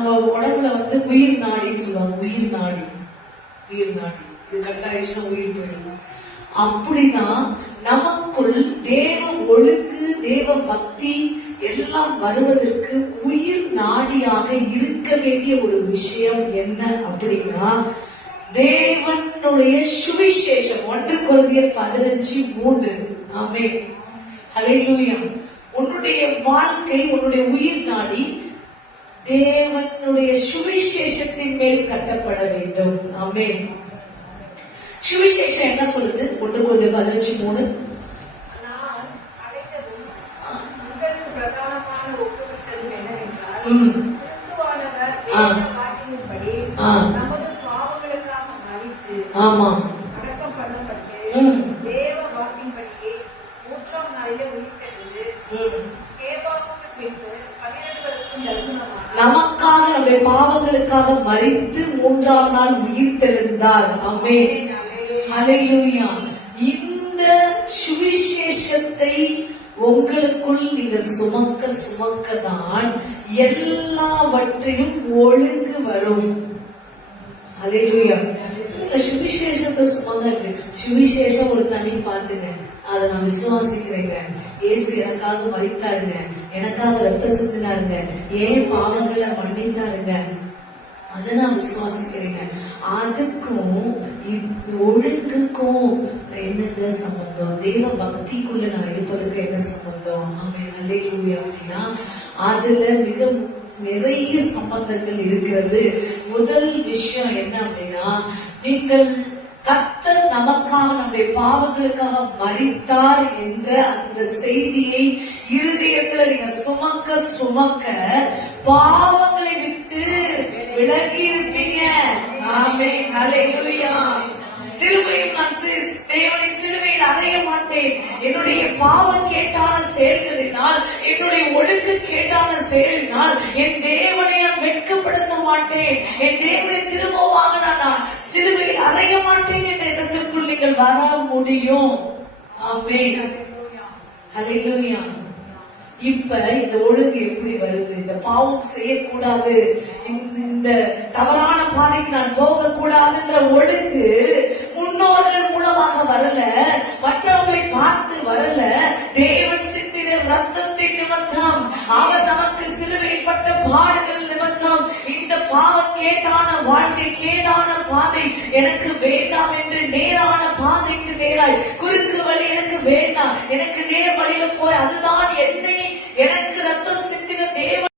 நம்ம உடம்புல உயிர் நாடின்னு சொல்லுவாங்க. உயிர் நாடி, உயிர் நாடி இது கட்டாயிடுச்சுன்னா உயிர் போயிடும். அப்படிதான் நமக்குள் தேவ ஒழுக்கு, தேவ பக்தி எல்லாம் வருவதற்கு உயிர் நாடியாக இருக்க வேண்டிய ஒரு விஷயம் என்ன அப்படின்னா, தேவனுடைய சுவிசேஷம். 1 கொரிந்தியர் 15:3. ஆமென், ஹல்லேலூயா. உன்னுடைய வாழ்க்கை, உன்னுடைய உயிர் நாடி தேவனுடைய சுவிசேஷத்தின் மேல் கட்டப்பட வேண்டும். ஆமென். சுவிசேஷம் என்ன சொல்லுது? 1 கொரிந்தியர் 15:3. நமக்காக நம்முடைய பாவங்களுக்காக மரித்து 3ஆம் நாள் உயிர் தெழுந்தார். ஆமென், ஹல்லேலூயா. இந்த சுவிசேஷத்தை உங்களுக்குள் நீங்கள் சுமக்க சுமக்கதான் எல்லாவற்றையும் ஒழுங்கு வரும். ஹல்லேலூயா. சுவிசேஷத்தை சுமங்க. சுவிசேஷம் ஒரு தனி பாட்டுங்க, அதை நான் விசுவாசிக்கிறேங்க. இயேசு எனக்காக மரித்தாருங்க, எனக்காக ரத்தம் சிந்தினாருங்க, ஏன் பாவங்களை மன்னித்தாருங்க, அதை நான் விசுவாசிக்கிறேங்க. அதுக்கும் ஒழுங்குக்கும் என்னங்க சம்பந்தம்? தேவ பக்திக்குள்ள நான் இருப்பதற்கு என்ன சம்பந்தம்? ஆமென், ஹல்லேலூயா. அப்படின்னா அதுல மிக நிறைய சம்பந்தங்கள் இருக்கிறது. முதல் விஷயம் என்ன அப்படின்னா, நீங்கள் கர்த்தர் நமக்காக நம்முடைய பாவங்களுக்காக மரித்தார் என்ற அந்த செய்தியை இருதயத்துல நீங்க சுமக்க சுமக்க பாவங்களை விட்டு விலகி இருப்பீங்க. ஆமென், ஹல்லேலூயா. திரும்பியும் நான் தேவனை சிலுவையில் அறைய மாட்டேன். என்னுடைய பாவம் கேட்டான செயல்களினால், என்னுடைய ஒழுக்கு கேட்டான செயலினால் என் தேவனை நான் வெட்கப்படுத்த மாட்டேன். என் தேவனை திரும்பமாக நான் சிலுவையில் அறைய மாட்டேன் என்ற இடத்திற்குள் நீங்கள் வர முடியும். ஆமென், ஹல்லேலூயா. இப்ப இந்த ஒழுங்கு எப்படி வருது? இந்த பாவம் செய்யக்கூடாது, இந்த தவறான பாதைக்கு நான் போக கூடாதுன்ற ஒழுங்கு முன்னோர்கள் மூலமாக வரல, மற்றவர்களை பார்த்து வரல. தேவன் சிந்தின ரத்தத்தின் நிமித்தம், அவர் நமக்கு சிலுவையில் பட்ட பாடுகள் நிமித்தம் இந்த பாவம் கேட்டான வாழ்க்கை, கேடான பாதை எனக்கு வேண்டாம் என்று நேரான பாதைக்கு நேராய், குறுக்கு வழி எனக்கு வேண்டாம், எனக்கு நேர் வழியில போய் அதுதான் என்னை, எனக்கு ரத்தம் சிந்தின தேவன்